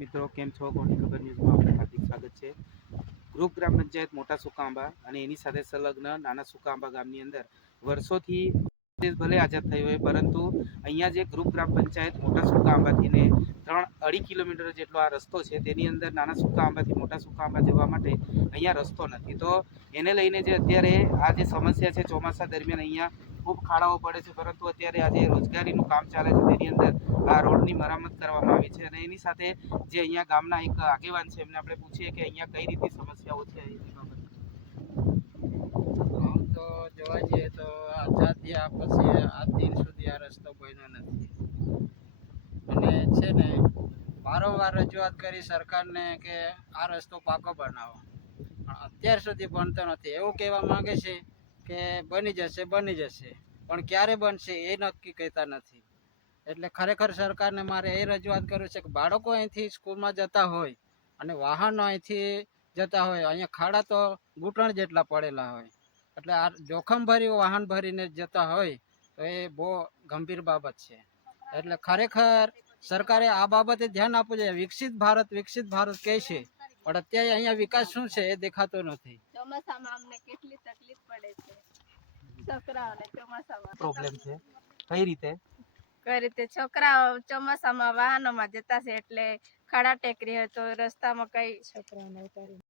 મિત્રો, કેમ છો? કોની ખબર ન્યૂઝમાં આપનું હાર્દિક સ્વાગત છે. ગ્રુપ ગ્રામ પંચાયત મોટા સુકાંબા અને એની સાથે સંલગ્ન નાના સુકાંબા ગામની અંદર વર્ષોથી દેશ ભલે આઝાદ થયો હોય, પરંતુ અહીંયા જે ગ્રુપ ગ્રામ પંચાયત મોટા સુકા આંબાથીને ત્રણ અઢી કિલોમીટર જેટલો આ રસ્તો છે, તેની અંદર નાના સુકાંબાથી મોટા સુકાંબા જવા માટે અહીંયા રસ્તો નથી. તો એને લઈને જે અત્યારે આ જે સમસ્યા છે, ચોમાસા દરમિયાન અહીંયા ખૂબ ખાડાઓ પડે છે, પરંતુ અત્યારે આજે રોજગારીનું કામ ચાલે છે, તેની અંદર આ રોડની મરામત કરવામાં આવી છે અને એની સાથે જે અહીંયા ગામના એક આગેવાન છે, એમને આપણે પૂછીએ કે અહીંયા કઈ રીતની સમસ્યાઓ છે એની બાબતે. આમ તો જોવા જઈએ આઝાદ પછી આ દિન સુધી આ રસ્તો બન્યો નથી. અને છે ને, વારંવાર રજૂઆત કરી સરકારને કે આ રસ્તો પાકો બનાવો. પણ અત્યાર સુધી બનતો નથી. એવું કહેવા માંગે છે કે બની જશે બની જશે. પણ ક્યારે બનશે એ નક્કી કહેતા નથી. એટલે ખરેખર સરકારને મારે એ રજૂઆત કરવી છે કે બાળકો અહીંથી સ્કૂલમાં જતા હોય અને વાહનો અહીંથી જતા હોય, અહીંયા ખાડા તો ઘૂંટણ જેટલા પડેલા હોય. એટલે આ જોખમ ભર્યું વાહન ભરીને જતા હોય તો એ બહુ ગંભીર બાબત છે. એટલે ખરેખર સરકારે આ બાબતે ધ્યાન આપવું જોઈએ. વિકસિત ભારત વિકસિત ભારત કહે છે પણ અત્યારે અહીંયા વિકાસ શું છે એ દેખાતો નથી. ચોમાસામાં અમને કેટલી તકલીફ પડે છે. છોકરાઓને ચોમાસામાં પ્રોબ્લેમ છે. કઈ રીતે? કઈ રીતે? છોકરાઓ ચોમાસામાં વાહનોમાં જતા છે એટલે ખાડા ટેકરી હોય તો રસ્તામાં કઈ છોકરાઓને ઉતારી